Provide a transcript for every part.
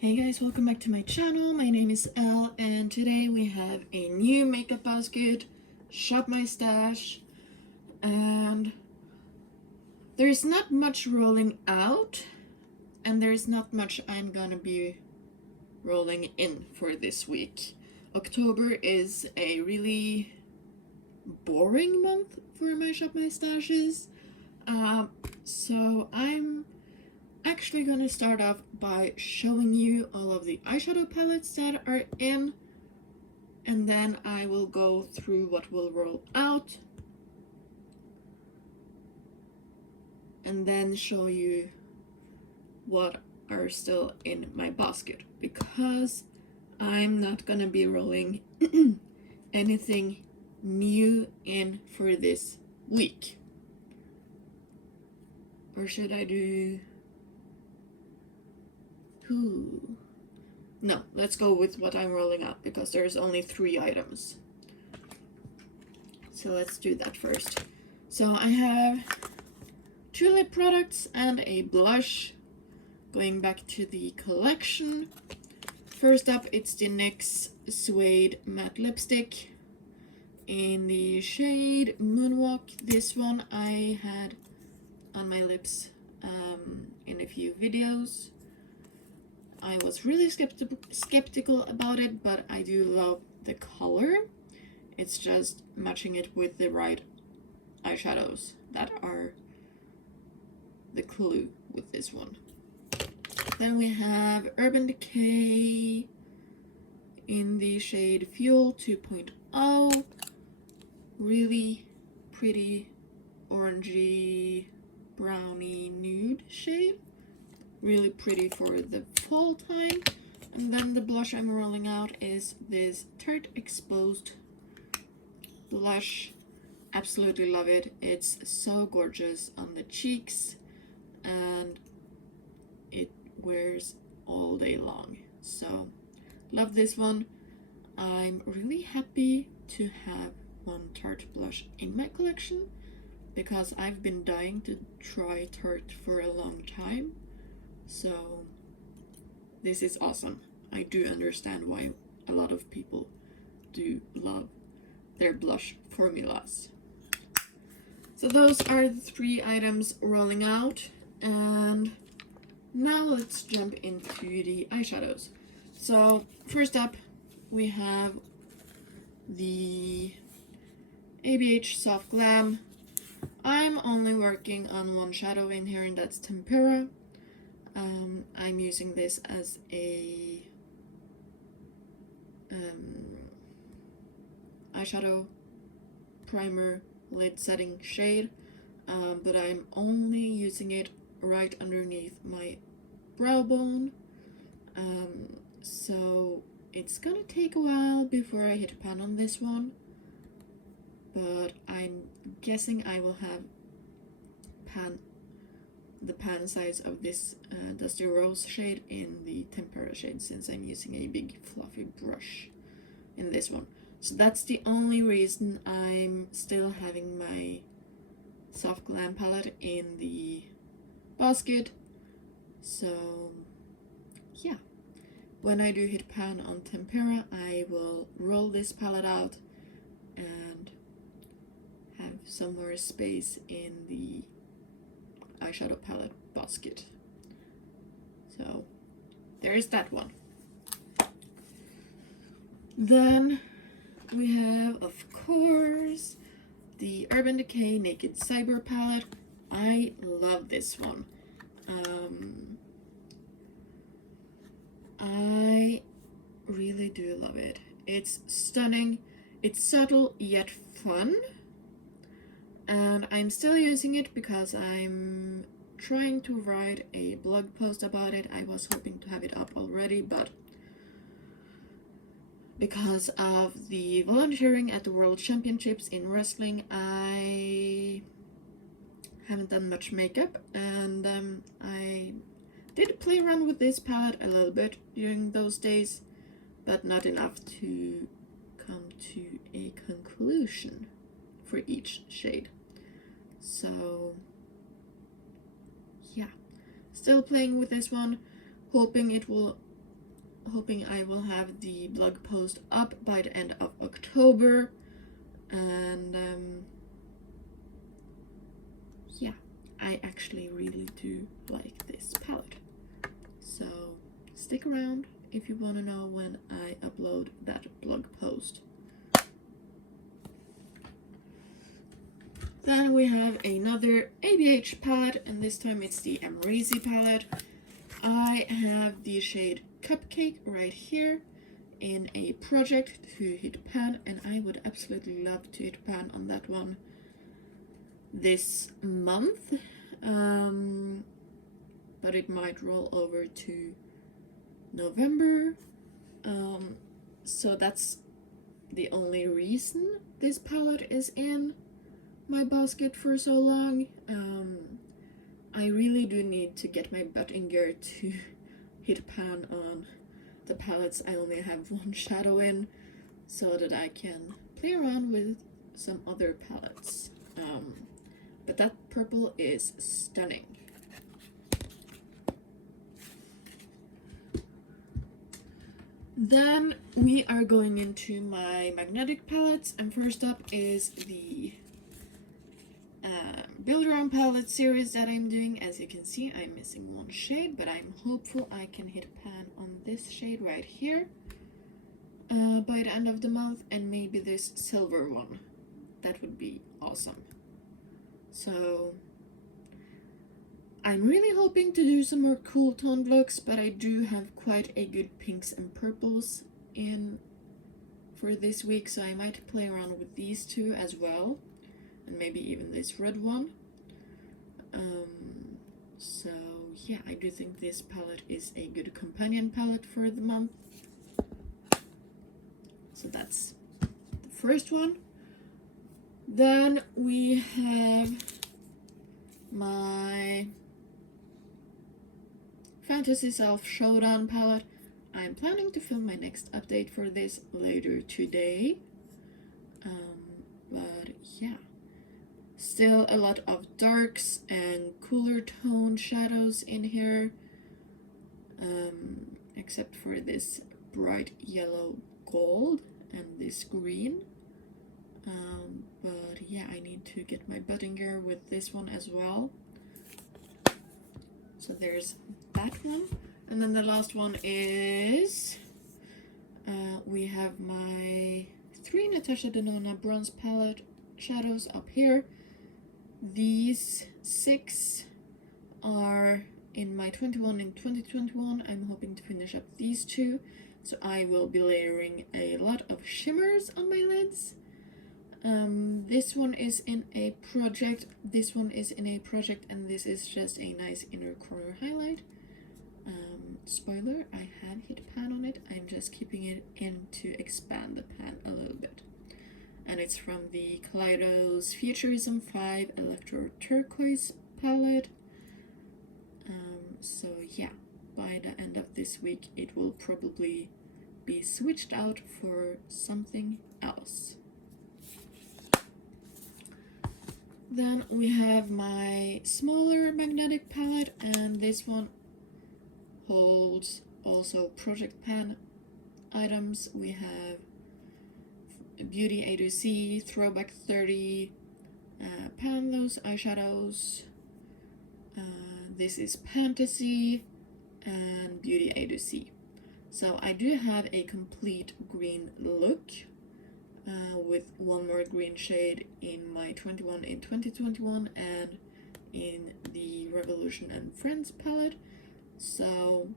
Hey guys, welcome back to my channel. My name is Elle and today we have a new makeup basket, Shop My Stash, and there's not much rolling out and there's not much I'm gonna be rolling in for this week. October is a really boring month for my Shop My Stashes, so I'm actually gonna start off by showing you all of the eyeshadow palettes that are in, and then I will go through what will roll out and then show you what are still in my basket, because I'm not gonna be rolling anything new in for this week. Or should I do... No, let's go with what I'm rolling out because there's only 3 items. So let's do that first. So I have 2 lip products and a blush. Going back to the collection. First up, it's the NYX Suede Matte Lipstick in the shade Moonwalk. This one I had on my lips in a few videos. I was really skeptical about it, but I do love the color. It's just matching it with the right eyeshadows that are the clue with this one. Then we have Urban Decay in the shade Fuel 2.0. Really pretty orangey browny nude shade. Really pretty for the fall time. And then the blush I'm rolling out is this Tarte Exposed blush. Absolutely love it. It's so gorgeous on the cheeks and it wears all day long. So love this one. I'm really happy to have one Tarte blush in my collection because I've been dying to try Tarte for a long time. So this is awesome. I do understand why a lot of people do love their blush formulas. So those are the 3 items rolling out, and now let's jump into the eyeshadows. So first up we have the Abh Soft Glam. I'm only working on one shadow in here, and that's Tempera. I'm using this as a eyeshadow primer lid setting shade, but I'm only using it right underneath my brow bone, so it's gonna take a while before I hit pan on this one, but I'm guessing I will have the pan size of this Dusty Rose shade in the Tempera shade, since I'm using a big fluffy brush in this one. So that's the only reason I'm still having my Soft Glam palette in the basket. So yeah, when I do hit pan on Tempera, I will roll this palette out and have some more space in the eyeshadow palette basket. So there is that one. Then we have, of course, the Urban Decay Naked Cyber palette. I love this one. I really do love it. It's stunning. It's subtle yet fun. And I'm still using it because I'm trying to write a blog post about it. I was hoping to have it up already, but because of the volunteering at the World Championships in wrestling, I haven't done much makeup, and I did play around with this palette a little bit during those days, but not enough to come to a conclusion for each shade. So yeah, still playing with this one, hoping it will hoping I will have the blog post up by the end of October. And yeah, I actually really do like this palette. So stick around if you want to know when I upload that blog post. Then we have another ABH palette, and this time it's the Amrezy palette. I have the shade Cupcake right here in a project to hit pan, and I would absolutely love to hit pan on that one this month, but it might roll over to November, so that's the only reason this palette is in my basket for so long. I really do need to get my butt in gear to hit pan on the palettes I only have one shadow in, so that I can play around with some other palettes. But that purple is stunning. Then we are going into my magnetic palettes, and first up is the Build Your Own Palette series that I'm doing. As you can see, I'm missing one shade, but I'm hopeful I can hit pan on this shade right here by the end of the month, and maybe this silver one. That would be awesome. So I'm really hoping to do some more cool toned looks, but I do have quite a good pinks and purples in for this week, so I might play around with these two as well, and maybe even this red one. So yeah, I do think this palette is a good companion palette for the month. So that's the first one. Then we have my Fantasy Self Showdown palette. I'm planning to film my next update for this later today. But yeah, still a lot of darks and cooler tone shadows in here, except for this bright yellow gold and this green. But yeah, I need to get my butt in gear with this one as well. So there's that one. And then the last one is we have my 3 Natasha Denona bronze palette shadows up here. These 6 are in my 21 in 2021. I'm hoping to finish up these 2, so I will be layering a lot of shimmers on my lids. This one is in a project, this one is in a project, and this is just a nice inner corner highlight. Spoiler, I had hit pan on it. I'm just keeping it in to expand the pan a little bit. And it's from the Kaleidos Futurism 5 Electro Turquoise palette. So yeah, by the end of this week it will probably be switched out for something else. Then we have my smaller magnetic palette, and this one holds also project pan items. We have Beauty A to C, Throwback 30, pan those eyeshadows. This is Fantasy and Beauty A to C. So I do have a complete green look with one more green shade in my 21 in 2021 and in the Revolution and Friends palette. So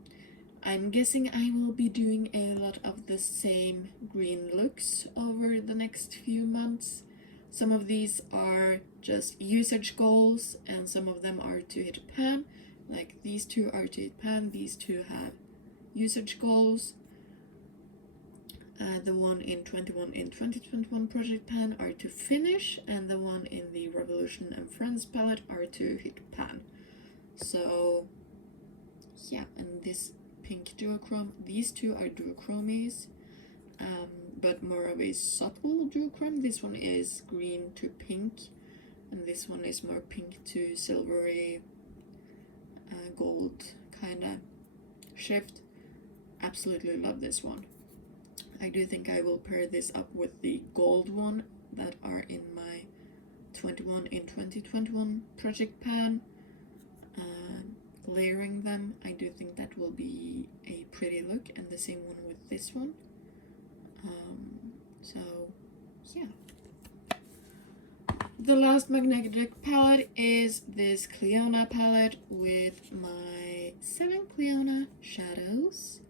I'm guessing I will be doing a lot of the same green looks over the next few months. Some of these are just usage goals, and some of them are to hit pan. Like these 2 are to hit pan, these 2 have usage goals. The one in 21 in 2021 project pan are to finish, and the one in the Revolution and Friends palette are to hit pan. So yeah, and this pink duochrome, these 2 are duochromes, but more of a subtle duochrome. This one is green to pink, and this one is more pink to silvery gold kind of shift. absolutely love this one. I do think I will pair this up with the gold one that are in my 21 in 2021 project pan. Layering them, I do think that will be a pretty look, and the same one with this one. So yeah. The last magnetic palette is this Cleona palette with my 7 Cleona shadows.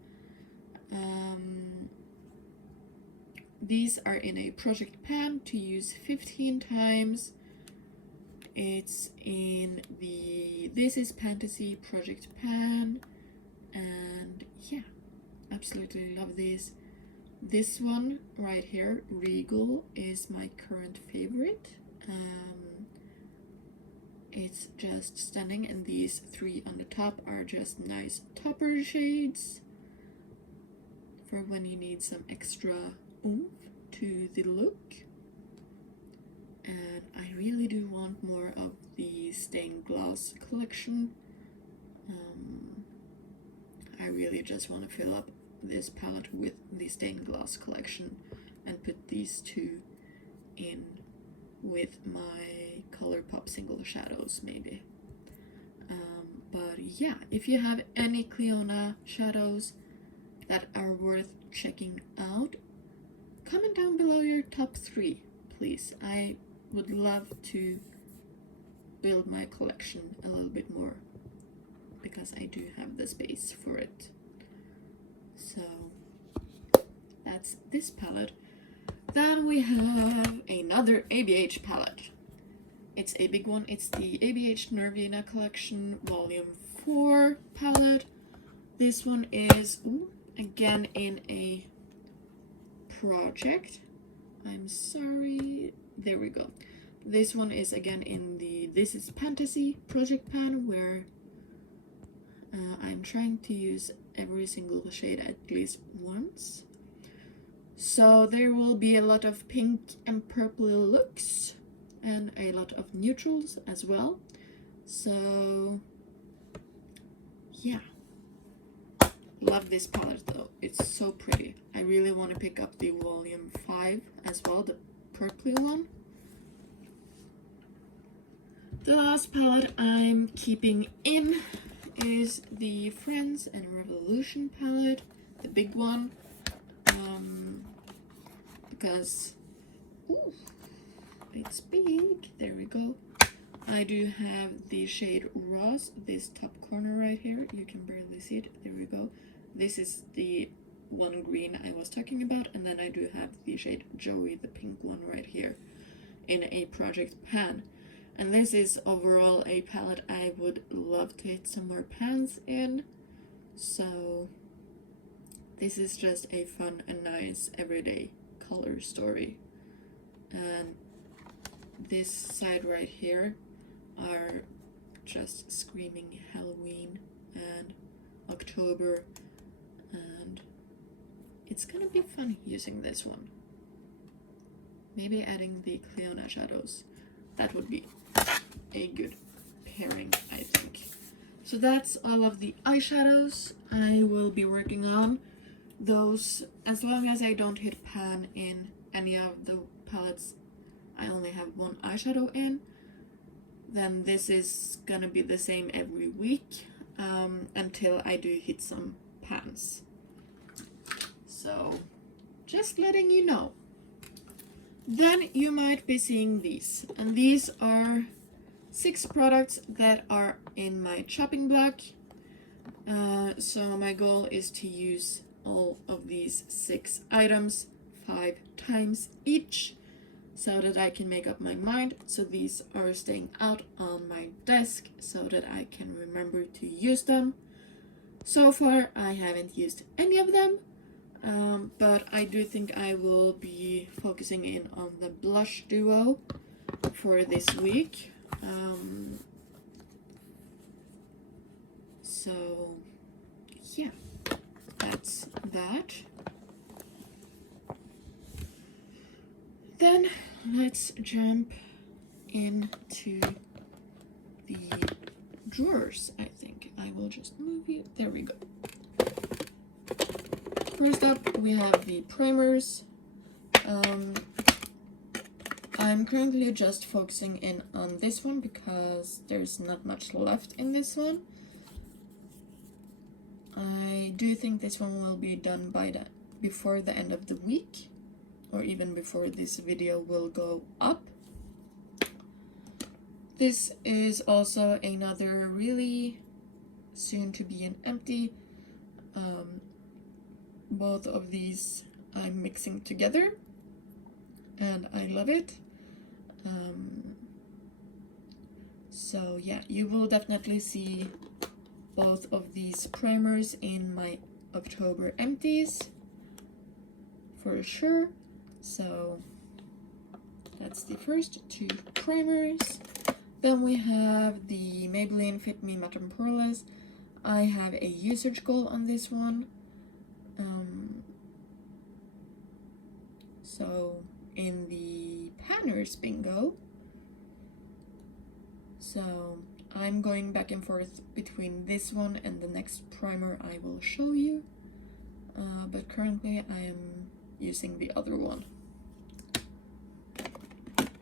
These are in a project pan to use 15 times. It's in the This Is Fantasy project pan, and yeah, absolutely love these. This one right here, Regal, is my current favorite. It's just stunning, and these 3 on the top are just nice topper shades for when you need some extra oomph to the look. And I really do want more of the stained glass collection. I really just want to fill up this palette with the stained glass collection and put these 2 in with my ColourPop single shadows maybe. But yeah, if you have any Cleona shadows that are worth checking out, comment down below your top 3, please. I would love to build my collection a little bit more because I do have the space for it. So that's this palette. Then we have another ABH palette. It's a big one. It's the ABH Nervina collection volume 4 palette. This one is again in a project. I'm sorry. There we go. This one is again in the This Is Fantasy project pan, where I'm trying to use every single shade at least once. So there will be a lot of pink and purple looks and a lot of neutrals as well. So yeah, love this palette though. It's so pretty. I really want to pick up the volume 5 as well, the purpley one. The last palette I'm keeping in is the Friends and Revolution palette, the big one, because it's big. There we go. I do have the shade Rose, this top corner right here. You can barely see it. There we go. This is the one green I was talking about, and then I do have the shade Joey, the pink one right here, in a project pan. And this is overall a palette I would love to hit some more pans in. So this is just a fun and nice everyday color story. And this side right here are just screaming Halloween and October, and it's gonna be fun using this one. Maybe adding the Cleona shadows. That would be a good pairing, I think. So that's all of the eyeshadows I will be working on. Those, as long as I don't hit pan in any of the palettes I only have one eyeshadow in, then this is gonna be the same every week until I do hit some pans. So just letting you know. Then you might be seeing these, and these are 6 products that are in my chopping block. So my goal is to use all of these 6 items 5 times each, so that I can make up my mind. So these are staying out on my desk so that I can remember to use them. So far I haven't used any of them. But I do think I will be focusing in on the blush duo for this week. So yeah, that's that. Then let's jump into the drawers. I think I will just move you. There we go. first up we have the primers. I'm currently just focusing in on this one because there's not much left in this one. I do think this one will be done by before the end of the week, or even before this video will go up. This is also another really soon to be an empty. Both of these I'm mixing together and I love it. So yeah, you will definitely see both of these primers in my October empties for sure. So that's the first two primers. Then we have the Maybelline Fit Me Matte and Coreless. I have a usage goal on this one. So in the Panners bingo. So I'm going back and forth between this one and the next primer I will show you. But currently I am using the other one.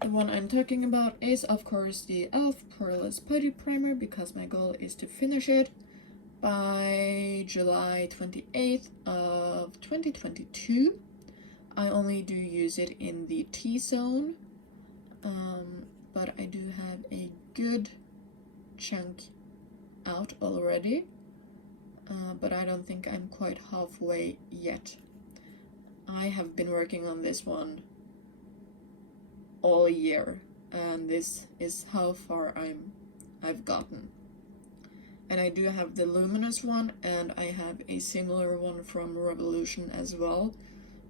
The one I'm talking about is of course the Elf Coreless Putty Primer, because my goal is to finish it by July 28th of 2022. I only do use it in the T-zone, but I do have a good chunk out already, but I don't think I'm quite halfway yet. I have been working on this one all year, and this is how far I've gotten. And I do have the luminous one, and I have a similar one from Revolution as well.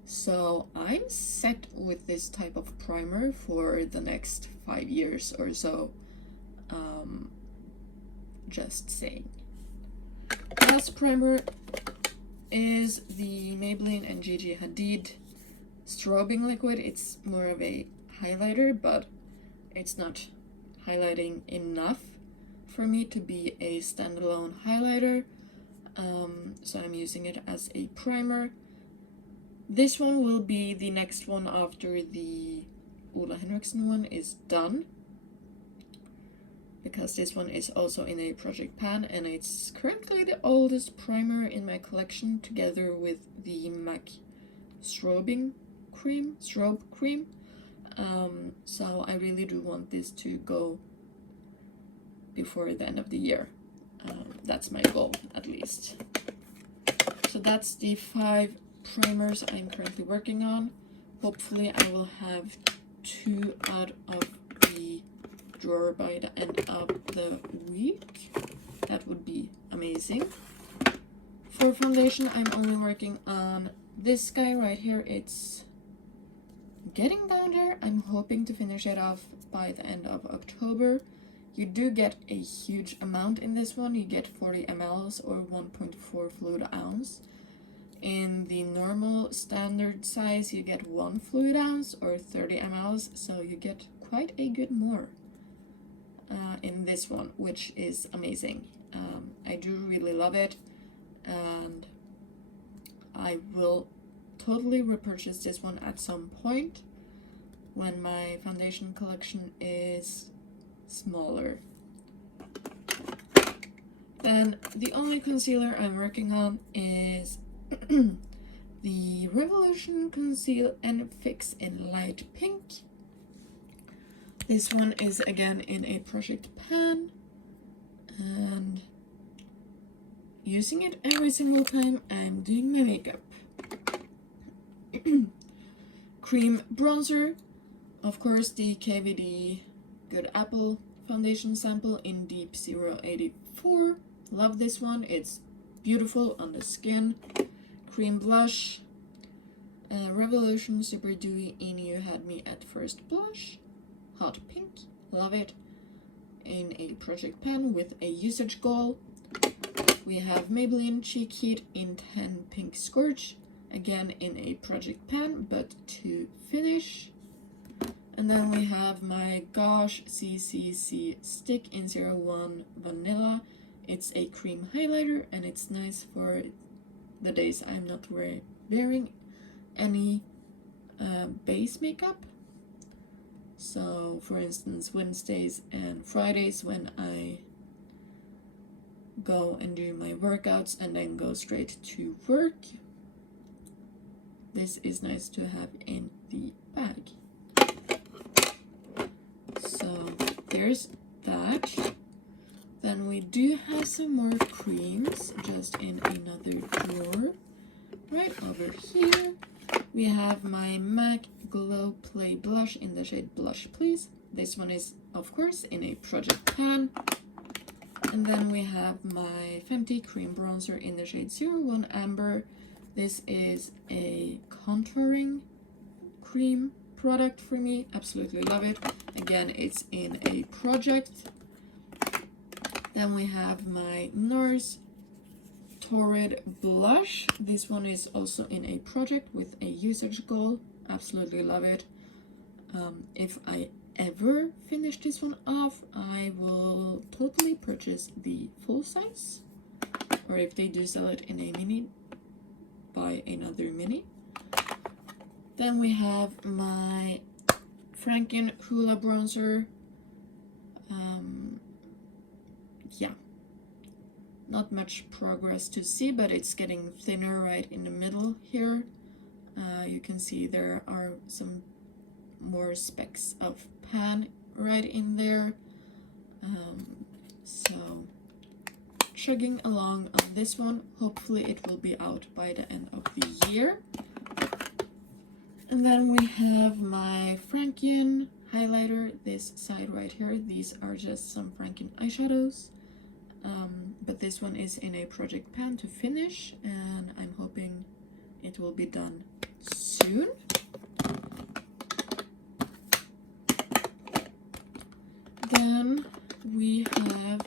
So I'm set with this type of primer for the next 5 years or so. Just saying. Last primer is the Maybelline and Gigi Hadid Strobing liquid. It's more of a highlighter, but it's not highlighting enough for me to be a standalone highlighter. So I'm using it as a primer. This one will be the next one after the Ole Henriksen one is done, because this one is also in a project pan, and it's currently the oldest primer in my collection, together with the MAC Strobe cream. So I really do want this to go before the end of the year. That's my goal, at least. So that's the 5 primers I'm currently working on. Hopefully I will have 2 out of the drawer by the end of the week. That would be amazing. For foundation, I'm only working on this guy right here. It's getting down there. I'm hoping to finish it off by the end of October. You do get a huge amount in this one. You get 40 ml or 1.4 fluid ounce. In the normal standard size, you get 1 fluid ounce or 30 ml, so you get quite a good more in this one, which is amazing. I do really love it, and I will totally repurchase this one at some point when my foundation collection is smaller. Then the only concealer I'm working on is the Revolution Conceal and Fix in Light Pink. This one is again in a project pan, and using it every single time I'm doing my makeup. Cream bronzer, of course the KVD Good Apple foundation sample in Deep 084. Love this one, it's beautiful on the skin. Cream blush, Revolution Super Dewy in You Had Me at First Blush. Hot pink, love it. In a project pan with a usage goal. We have Maybelline Cheek Heat in 10 Pink Scorch, again in a project pan, but to finish. And then we have my Gosh CCC Stick in 01 Vanilla. It's a cream highlighter, and it's nice for the days I'm not wearing any base makeup. So for instance, Wednesdays and Fridays when I go and do my workouts and then go straight to work, this is nice to have in the bag. So there's that. Then we do have some more creams just in another drawer. Right over here we have my MAC Glow Play Blush in the shade Blush Please. This one is of course in a project pan. And then we have my Fenty Cream Bronzer in the shade 01 Amber. This is a contouring cream product for me. Absolutely love it. Again, it's in a project. Then we have my Nars Torrid Blush. This one is also in a project with a usage goal. Absolutely love it. If I ever finish this one off, I will totally purchase the full size. Or if they do sell it in a mini, buy another mini. Then we have my Franken Hula Bronzer. Yeah, not much progress to see, but it's getting thinner right in the middle here. You can see there are some more specks of pan right in there. So chugging along on this one. Hopefully it will be out by the end of the year. And then we have my Franken highlighter, this side right here. These are just some Franken eyeshadows. But this one is in a project pan to finish, and I'm hoping it will be done soon. Then we have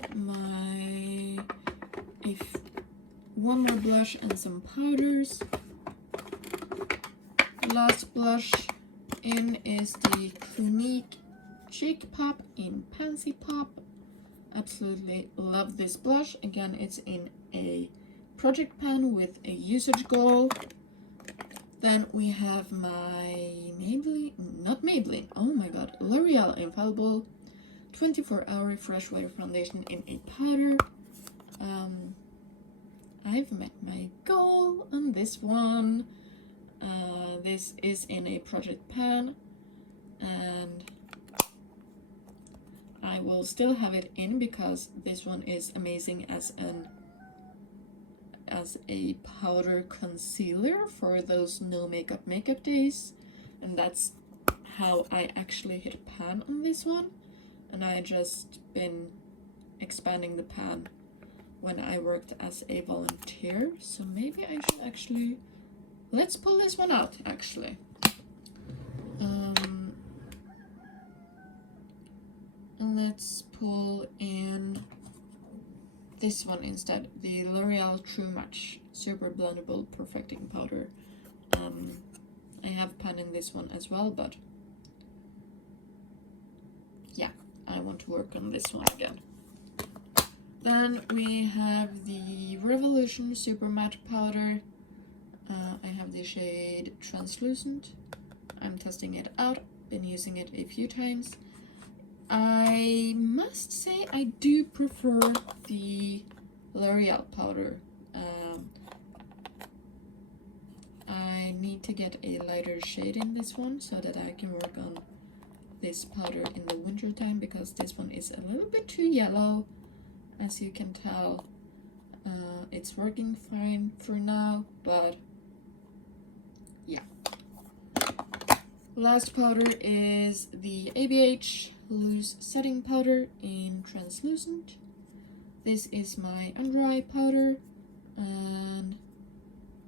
one more blush and some powders. Last blush in is the Clinique Cheek Pop in Pansy Pop. Absolutely love this blush. Again, it's in a project pan with a usage goal. Then we have my L'Oreal Infallible 24-hour Freshwater foundation in a powder. I've met my goal on this one. This is in a project pan, and I will still have it in because this one is amazing as a powder concealer for those no makeup days, and that's how I actually hit pan on this one. And I just been expanding the pan when I worked as a volunteer, so maybe I should actually, let's pull this one out actually. And let's pull in this one instead, the L'Oreal True Match Super Blendable Perfecting Powder. I have pan in this one as well, but yeah, I want to work on this one again. Then we have the Revolution Super Matte Powder. I have the shade Translucent. I'm testing it out, been using it a few times. I must say I do prefer the L'Oreal powder. I need to get a lighter shade in this one so that I can work on this powder in the winter time, because this one is a little bit too yellow, as you can tell. It's working fine for now, but yeah. Last powder is the ABH Luce Setting Powder in Translucent. This is my under eye powder, and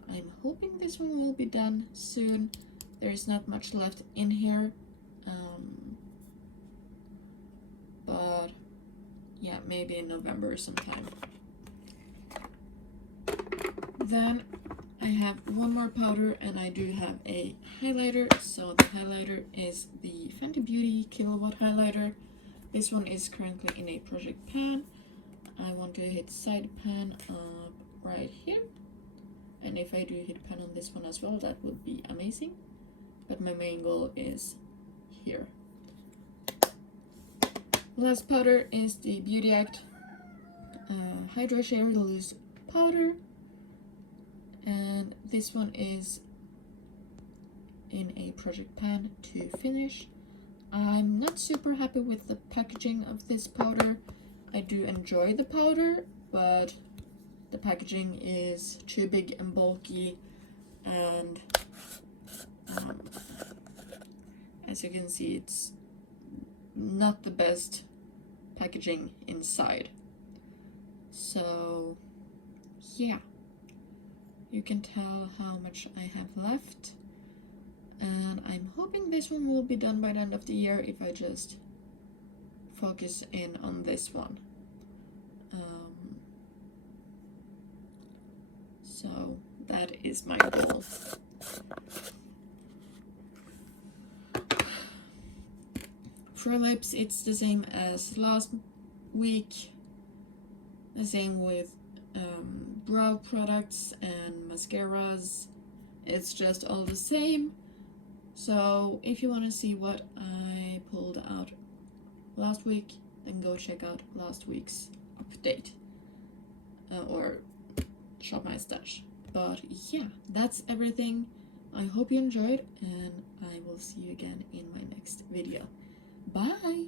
I'm hoping this one will be done soon. There is not much left in here, but yeah, maybe in November sometime. Then I have one more powder, and I do have a highlighter. So the highlighter is the Fenty Beauty Kilowatt highlighter. This one is currently in a project pan. I want to hit side pan up right here, And if I do hit pan on this one as well, that would be amazing. But my main goal is here. Last powder is the Beauty Act Hydra Sheer Loose Powder. And this one is in a project pan to finish. I'm not super happy with the packaging of this powder. I do enjoy the powder, but the packaging is too big and bulky, and as you can see, it's not the best packaging inside. So yeah, you can tell how much I have left, and I'm hoping this one will be done by the end of the year if I just focus in on this one. So that is my goal. For lips, it's the same as last week. The same with brow products and mascaras. It's just all the same. So if you want to see what I pulled out last week, then go check out last week's update or shop my stash. But yeah, that's everything. I hope you enjoyed, and I will see you again in my next video. Bye!